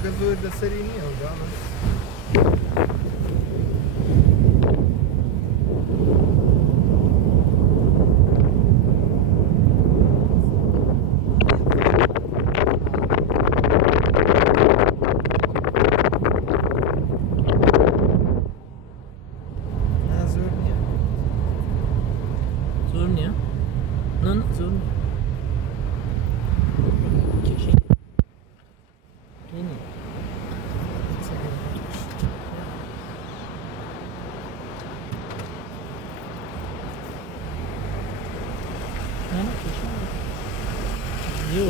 Nagazoid da serii da, mas... Zornia? No, no, Zornia. Ini. No, no, Yo,